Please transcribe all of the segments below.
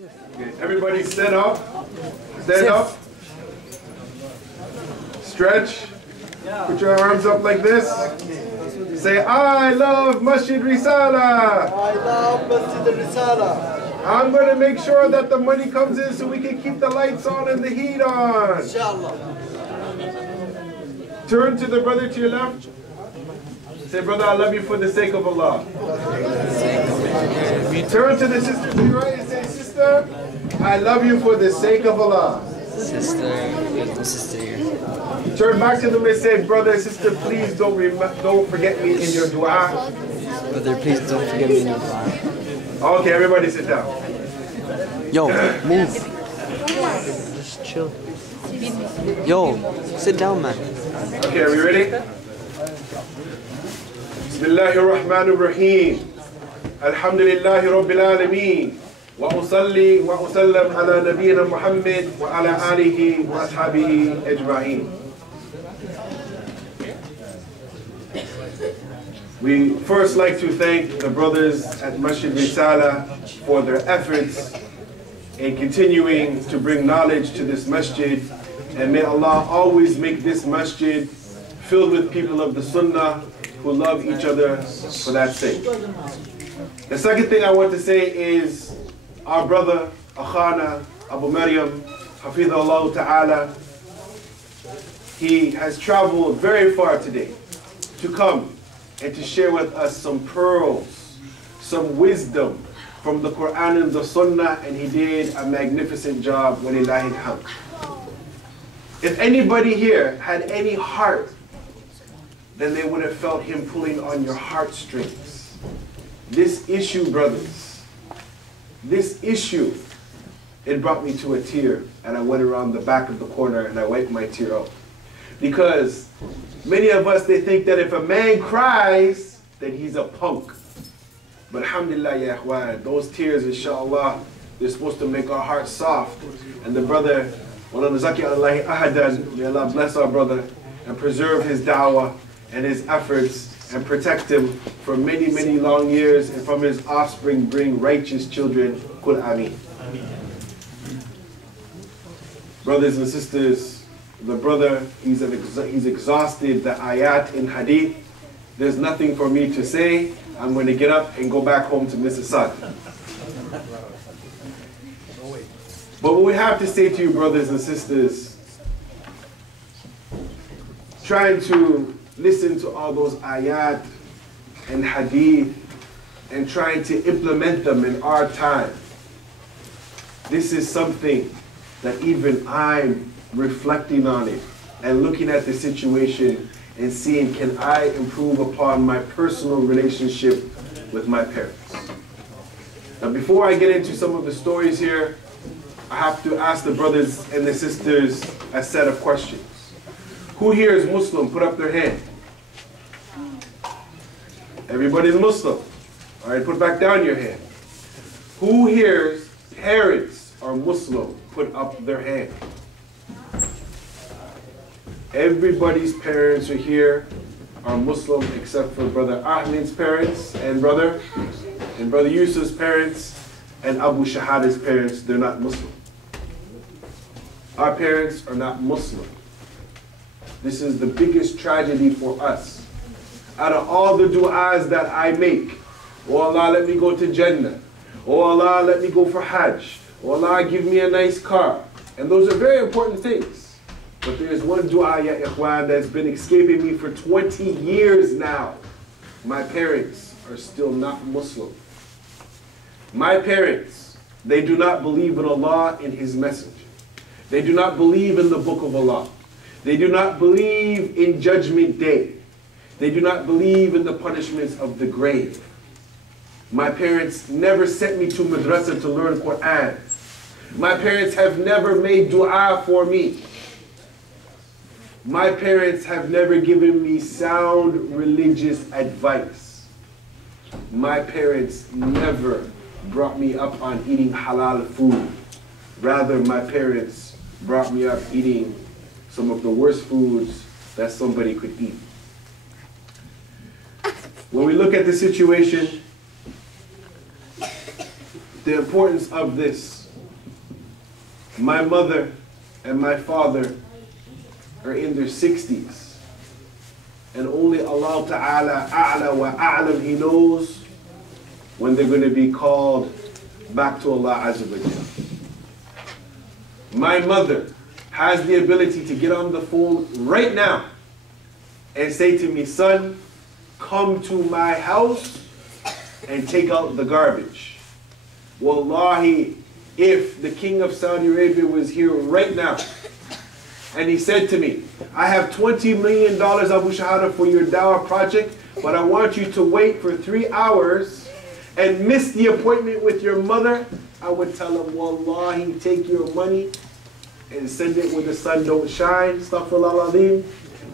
Okay, everybody stand up. Stand up. Stretch. Put your arms up like this. Say, I love Masjid Risala. I love Masjid Risala. I'm going to make sure that the money comes in so we can keep the lights on and the heat on. Inshallah. Turn to the brother to your left. Say, brother, I love you for the sake of Allah. Turn to the sister to your right and say, sister, I love you for the sake of Allah. Sister, there's no sister here. Turn back to them and say, brother, sister, please don't forget me in your dua. Brother, please don't forget me in your dua. Okay, everybody sit down. Yo, move. Just chill. Yo, sit down, man. Okay, are we ready? Bismillahir Rahmanir Rahim. Alhamdulillahi Rabbil Alameen. Wa usalli wa usallam ala nabiyyina Muhammad wa ala alihi wa ashabihi ajma'in. We first like to thank the brothers at Masjid Risala for their efforts in continuing to bring knowledge to this masjid, and may Allah always make this masjid filled with people of the Sunnah who love each other for that sake. The second thing I want to say is our brother Akhana Abu Maryam Hafidhullah Ta'ala, he has traveled very far today to come and to share with us some pearls, some wisdom from the Quran and the Sunnah, and he did a magnificent job. Walillahi alhamd. If anybody here had any heart, then they would have felt him pulling on your heartstrings. This issue, brothers, this issue, it brought me to a tear, and I went around the back of the corner and I wiped my tear out. Because many of us, they think that if a man cries, then he's a punk. But alhamdulillah, ya ikhwan, those tears, inshallah, they're supposed to make our hearts soft. And the brother, may Allah bless our brother and preserve his da'wah and his efforts and protect him for many, many long years, and from his offspring bring righteous children. Qul Ameen. Brothers and sisters, the brother, he's exhausted the ayat in hadith. There's nothing for me to say. I'm going to get up and go back home to Mrs. Sad. But what we have to say to you, brothers and sisters, trying to listen to all those ayat and hadith and trying to implement them in our time, this is something that even I'm reflecting on it and looking at the situation and seeing, can I improve upon my personal relationship with my parents? Now, before I get into some of the stories here, I have to ask the brothers and the sisters a set of questions. Who here is Muslim? Put up their hand. Everybody's Muslim. All right, put back down your hand. Who here's parents are Muslim? Put up their hand. Everybody's parents are here are Muslim except for Brother Ahmed's parents and Brother Yusuf's parents and Abu Shahadah's parents. They're not Muslim. Our parents are not Muslim. This is the biggest tragedy for us. Out of all the du'as that I make, oh Allah, let me go to Jannah. Oh Allah, let me go for Hajj. Oh Allah, give me a nice car. And those are very important things. But there's one dua, ya ikhwan, that's been escaping me for 20 years now. My parents are still not Muslim. My parents, they do not believe in Allah and His Messenger. They do not believe in the Book of Allah. They do not believe in Judgment Day. They do not believe in the punishments of the grave. My parents never sent me to madrasa to learn Quran. My parents have never made dua for me. My parents have never given me sound religious advice. My parents never brought me up on eating halal food. Rather, my parents brought me up eating some of the worst foods that somebody could eat. When we look at the situation, the importance of this My mother and my father are in their 60s. And only Allah Ta'ala, A'la wa A'lam, He knows when they're going to be called back to Allah Azza wa Jalla. My mother has the ability to get on the phone right now and say to me, son, come to my house and take out the garbage. Wallahi, if the king of Saudi Arabia was here right now and he said to me, I have $20 million, Abu Shahadah, for your dawah project, but I want you to wait for 3 hours and miss the appointment with your mother, I would tell him, Wallahi, take your money and send it when the sun don't shine, astaghfirullah al-azim,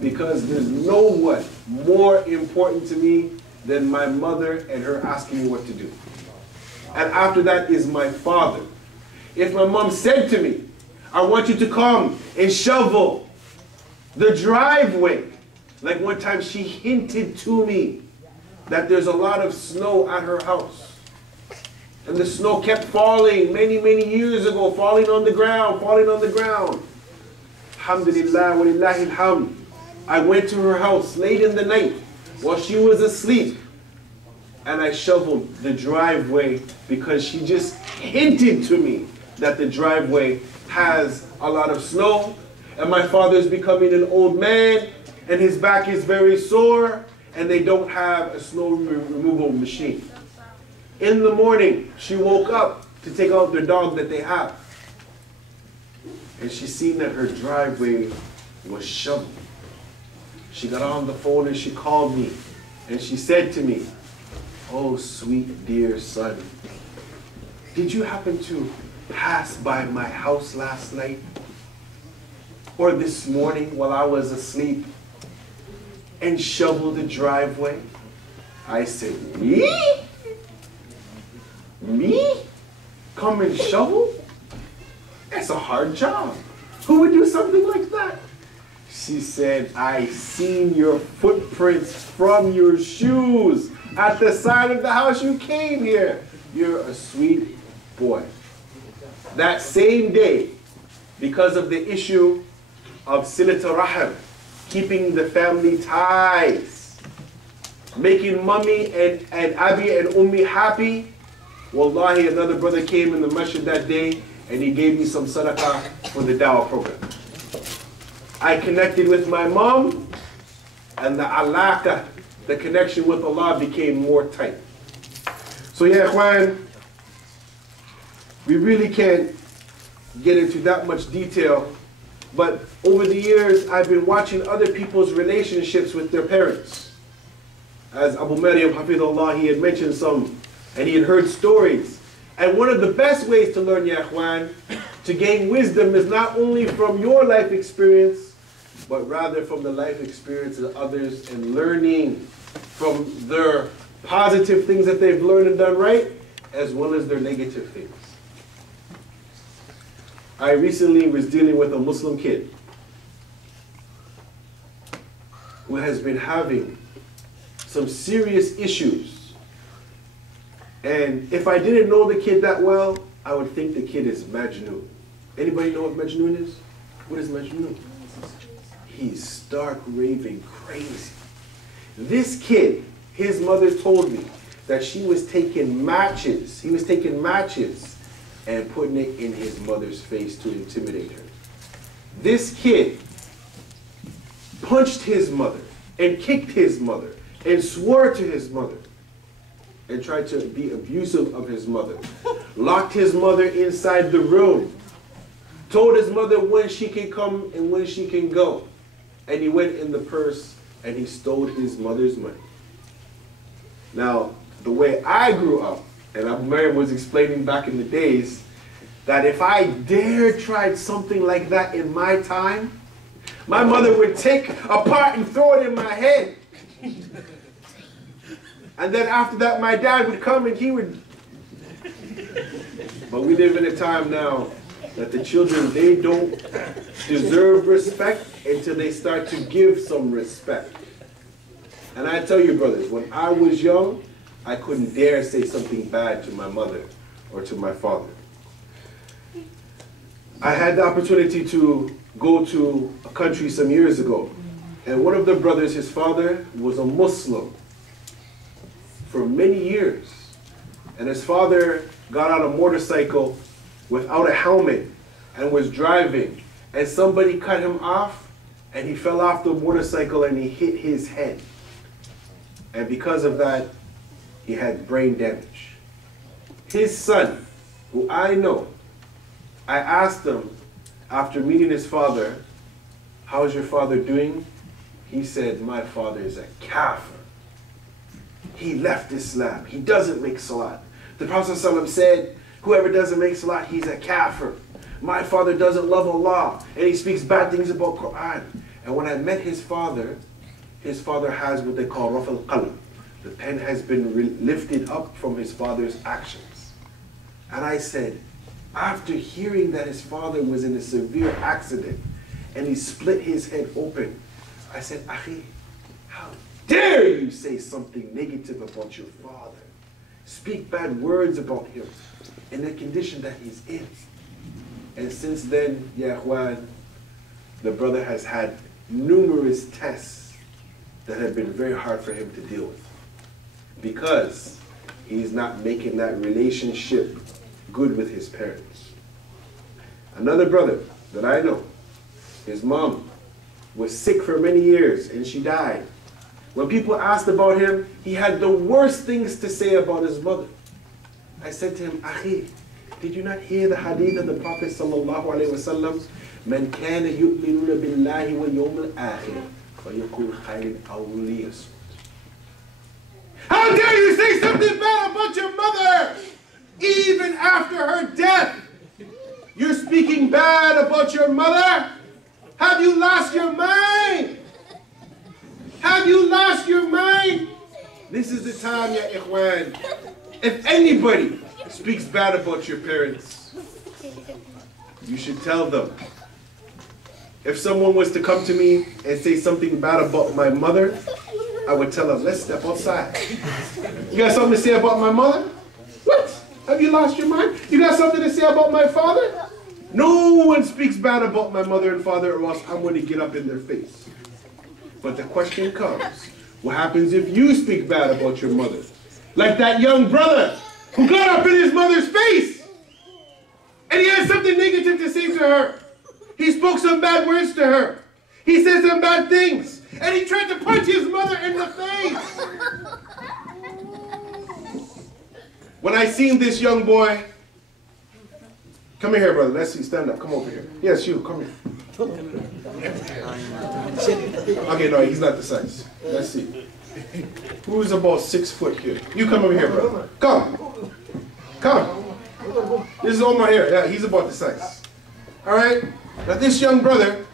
because there's no one more important to me than my mother and her asking me what to do. And after that is my father. If my mom said to me, I want you to come and shovel the driveway, like one time she hinted to me that there's a lot of snow at her house. And the snow kept falling many, many years ago, falling on the ground, falling on the ground. Alhamdulillah, wa lillahi alhamd. I went to her house late in the night while she was asleep, and I shoveled the driveway because she just hinted to me that the driveway has a lot of snow, and my father's becoming an old man, and his back is very sore, and they don't have a snow removal machine. In the morning, she woke up to take out the dog that they have, and she seen that her driveway was shoveled. She got on the phone and she called me, and she said to me, oh sweet dear son, did you happen to pass by my house last night or this morning while I was asleep and shovel the driveway? I said, me? Me? Come and shovel? That's a hard job. Who would do something like that? She said, I seen your footprints from your shoes at the side of the house you came here. You're a sweet boy. That same day, because of the issue of Silat Rahim, keeping the family ties, making mommy and Abi and Ummi happy, wallahi, another brother came in the masjid that day and he gave me some sadaqah for the dawah program. I connected with my mom, and the alaqah, the connection with Allah, became more tight. So yeah, ikhwan, we really can't get into that much detail, but over the years I've been watching other people's relationships with their parents. As Abu Maryam, Hafidullah, he had mentioned some, and he had heard stories. And one of the best ways to learn, ya ikhwan, to gain wisdom is not only from your life experience, but rather from the life experience of others, and learning from their positive things that they've learned and done right, as well as their negative things. I recently was dealing with a Muslim kid who has been having some serious issues. And if I didn't know the kid that well, I would think the kid is Majnun. Anybody know what Majnun is? What is Majnun? He's stark raving crazy. This kid, his mother told me that she was taking matches. He was taking matches and putting it in his mother's face to intimidate her. This kid punched his mother and kicked his mother and swore to his mother and tried to be abusive of his mother. Locked his mother inside the room. Told his mother when she can come and when she can go. And he went in the purse and he stole his mother's money. Now, the way I grew up, and Abu Maryam was explaining back in the days, that if I dare tried something like that in my time, my mother would take a pot and throw it in my head. And then after that, my dad would come and he would... But we live in a time now that the children, they don't deserve respect until they start to give some respect. And I tell you, brothers, when I was young, I couldn't dare say something bad to my mother or to my father. I had the opportunity to go to a country some years ago, and one of the brothers, his father was a Muslim for many years, and his father got on a motorcycle without a helmet and was driving, and somebody cut him off, and he fell off the motorcycle and he hit his head, and because of that he had brain damage. His son, who I know, I asked him after meeting his father, how's your father doing? He said, my father is a kafir. He left Islam. He doesn't make salat. The Prophet ﷺ said, whoever doesn't make salat, he's a kafir. My father doesn't love Allah, and he speaks bad things about Quran. And when I met his father has what they call raf al-qalb. The pen has been lifted up from his father's actions. And I said, after hearing that his father was in a severe accident and he split his head open, I said, Akhi, how dare you say something negative about your father? Speak bad words about him in the condition that he's in. And since then, ya Ikhwan, the brother has had numerous tests that have been very hard for him to deal with, because he's not making that relationship good with his parents. Another brother that I know, his mom was sick for many years and she died. When people asked about him, he had the worst things to say about his mother. I said to him, Akhi, did you not hear the hadith of the Prophet sallallahu alaihi wasallam? Man kana yu'minuna billahi wal yawmil akhir fayaqul khayran aw liyasmut. How dare you say something bad about your mother? Even after her death, you're speaking bad about your mother? Have you lost your mind? Have you lost your mind? This is the time, ya Ikhwan. If anybody speaks bad about your parents, you should tell them. If someone was to come to me and say something bad about my mother, I would tell them, let's step outside. You got something to say about my mother? What? Have you lost your mind? You got something to say about my father? No one speaks bad about my mother and father, or else I'm going to get up in their face. But the question comes, what happens if you speak bad about your mother? Like that young brother who got up in his mother's face and he had something negative to say to her. He spoke some bad words to her. He said some bad things. And he tried to punch his mother in the face. When I seen this young boy, come here, brother. Let's see. Stand up. Come over here. Yes, you. Come here. Okay, no, he's not the size. Let's see. Who's about 6 foot here? You come over here, brother. Come. Come. This is Omar here. Yeah, he's about the size. All right? Now, this young brother,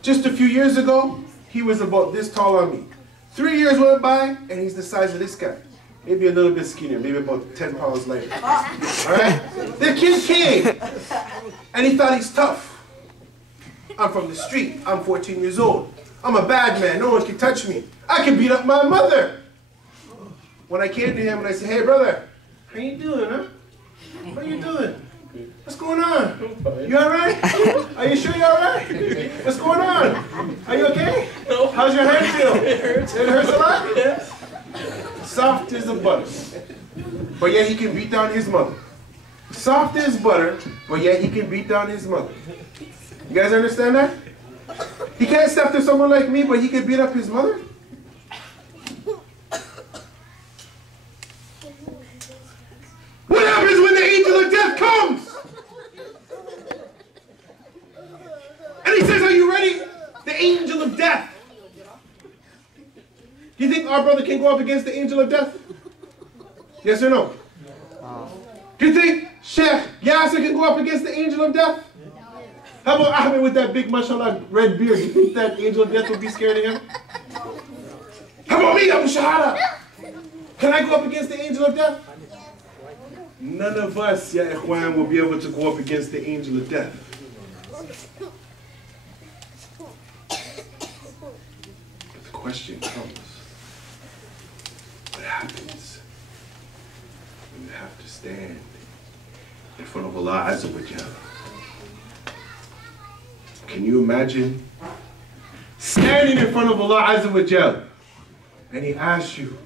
just a few years ago, he was about this tall on me. 3 years went by, and he's the size of this guy. Maybe a little bit skinnier, maybe about 10 pounds lighter. All right? The kid came, and he thought he's tough. I'm from the street. I'm 14 years old. I'm a bad man. No one can touch me. I can beat up my mother. When I came to him and I said, hey, brother, how you doing, huh? What are you doing? What's going on? You all right? Are you sure you're all right? What's going on? Are you okay? How's your hand feel? It hurts. It hurts a lot? Yeah. Soft as a butter. But yet he can beat down his mother. Soft as butter, but yet he can beat down his mother. You guys understand that? He can't step to someone like me, but he can beat up his mother? What happens when the angel of death comes? And he says, are you ready? The angel of death. Do you think our brother can go up against the angel of death? Yes or no? Do you think Sheikh Yasser can go up against the angel of death? How about Ahmed with that big, mashallah, red beard? You think that angel of death would be scared of him? How about me, Abu Shahadah? Can I go up against the angel of death? None of us, ya Ikhwan, will be able to go up against the angel of death. But the question comes, what happens when you have to stand in front of Allah Azza wa Jalla Can you imagine standing in front of Allah Azza wa Jal and He asks you,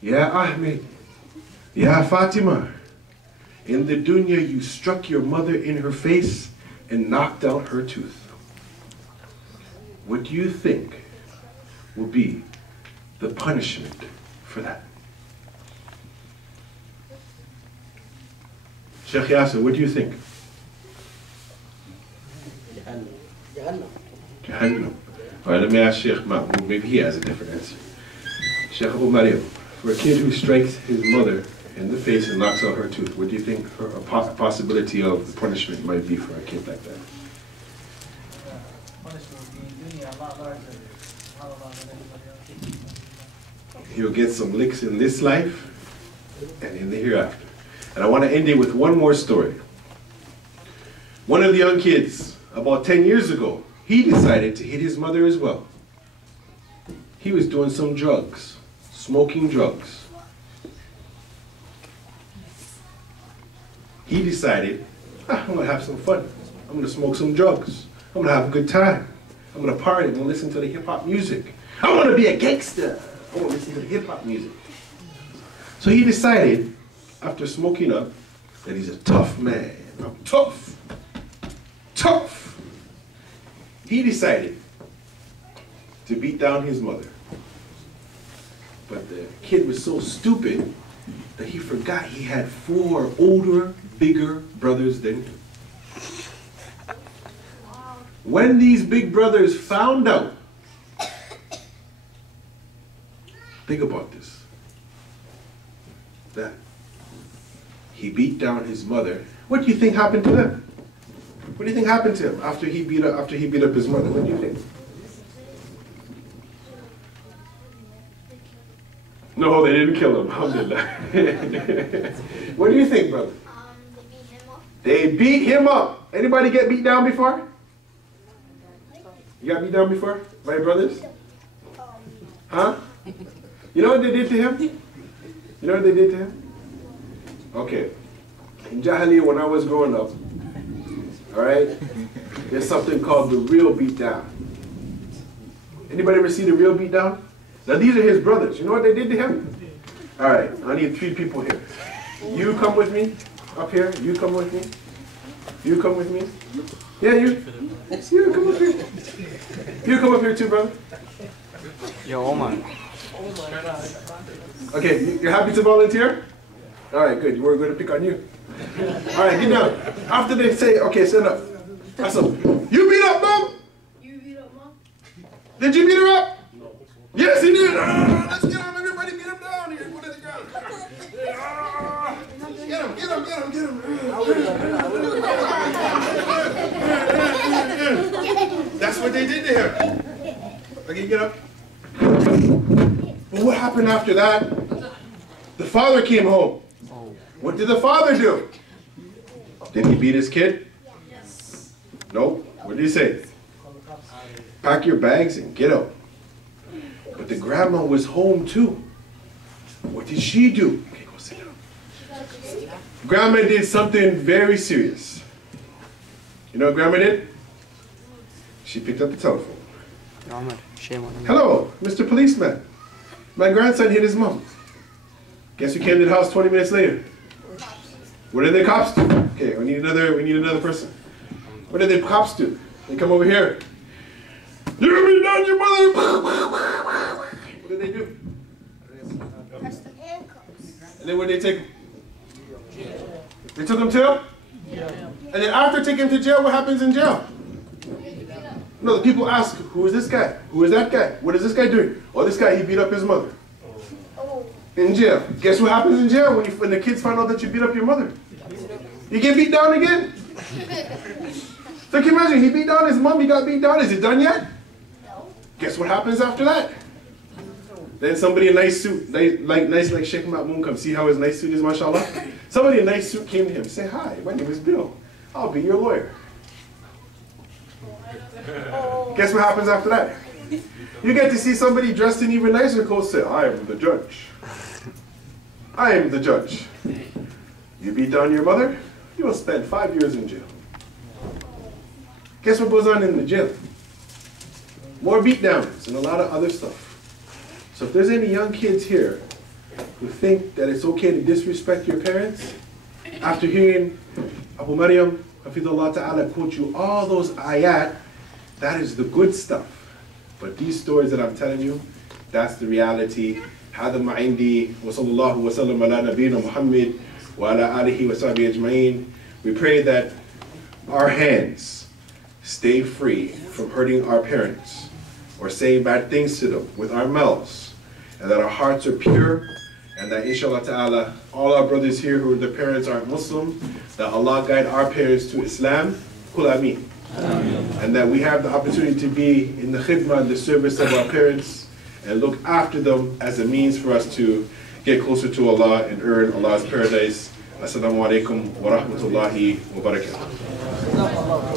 Ya Ahmed, Ya Fatima, in the dunya you struck your mother in her face and knocked out her tooth. What do you think will be the punishment for that? Sheikh Yasser, what do you think? Jahannam. All right, let me ask Sheikh Mahmoud. Maybe he has a different answer. Sheikh Abu Maryam, for a kid who strikes his mother in the face and knocks out her tooth, what do you think a possibility of the punishment might be for a kid like that? He'll get some licks in this life and in the hereafter. And I want to end it with one more story. One of the young kids, about 10 years ago, he decided to hit his mother as well. He was doing some drugs, smoking drugs. He decided, I'm going to have some fun. I'm going to smoke some drugs. I'm going to have a good time. I'm going to party. I'm going to listen to the hip-hop music. I want to be a gangster. I want to listen to the hip-hop music. So he decided, after smoking up, that he's a tough man. I'm tough. Tough. He decided to beat down his mother. But the kid was so stupid that he forgot he had 4 older, bigger brothers than him. When these big brothers found out, think about this, that he beat down his mother, what do you think happened to them? What do you think happened to him after he beat up his mother? What do you think? No, they didn't kill him. Alhamdulillah. What do you think, brother? They beat him up. They beat him up. Anybody get beat down before? You got beat down before by your brothers? Huh? You know what they did to him? You know what they did to him? Okay. In Jahiliyyah, when I was growing up, all right, there's something called the real beat down. Anybody ever see the real beat down? Now these are his brothers. You know what they did to him? All right, I need 3 people here. You come with me up here. You come with me. You come with me. Yeah, you. You come up here. You come up here too, brother. Yo, Omar. Okay, you're happy to volunteer? All right, good. We're going to pick on you. All right, get down. After they say, okay, stand up. That's up. You beat up, Mom? You beat up Mom? Did you beat her up? No. Yes, he did. Let's get him. Everybody get him down here. What is it got? Get him, get him, get him, get him. That's what they did to him. Okay, get up. But what happened after that? The father came home. What did the father do? Did he beat his kid? Yes. No. What did he say? Pack your bags and get out. But the grandma was home too. What did she do? Okay, go sit down. Grandma did something very serious. You know what grandma did? She picked up the telephone. Omar, shame on you. Hello, Mr. Policeman. My grandson hit his mom. Guess who came to the house 20 minutes later? What did the cops do? Okay, we need another person. What did the cops do? They come over here. You beat down your mother. What did they do? Press the handcuffs. And then what did they take him? They took him to jail? And then after taking him to jail, what happens in jail? No, the people ask, who is this guy? Who is that guy? What is this guy doing? Oh, this guy, he beat up his mother. In jail. Guess what happens in jail when the kids find out that you beat up your mother? You get beat down again. So can you imagine, he beat down his mom, he got beat down. Is it done yet? No. Guess what happens after that? Then somebody in a nice suit, nice like Sheikh Mahmoud, come see how his nice suit is, mashallah. Somebody in a nice suit came to him, say, hi, my name is Bill. I'll be your lawyer. Guess what happens after that? You get to see somebody dressed in even nicer clothes say, I am the judge. I am the judge. You beat down your mother, you will spend 5 years in jail. Guess what goes on in the jail? More beatdowns and a lot of other stuff. So if there's any young kids here who think that it's okay to disrespect your parents, after hearing Abu Maryam, Hafidullah Ta'ala, quote you all those ayat, that is the good stuff. But these stories that I'm telling you, that's the reality. هذا ما عندي وصلى الله وسلم على نبينا محمد وعلى آله وصحبه أجمعين. We pray that our hands stay free from hurting our parents or saying bad things to them with our mouths, and that our hearts are pure, and that inshallah ta'ala, all our brothers here who their parents aren't Muslim, that Allah guide our parents to Islam. Qul Ameen. And that we have the opportunity to be in the khidmah, in the service of our parents, and look after them as a means for us to get closer to Allah and earn Allah's paradise. Assalamu alaikum wa rahmatullahi wa barakatuh.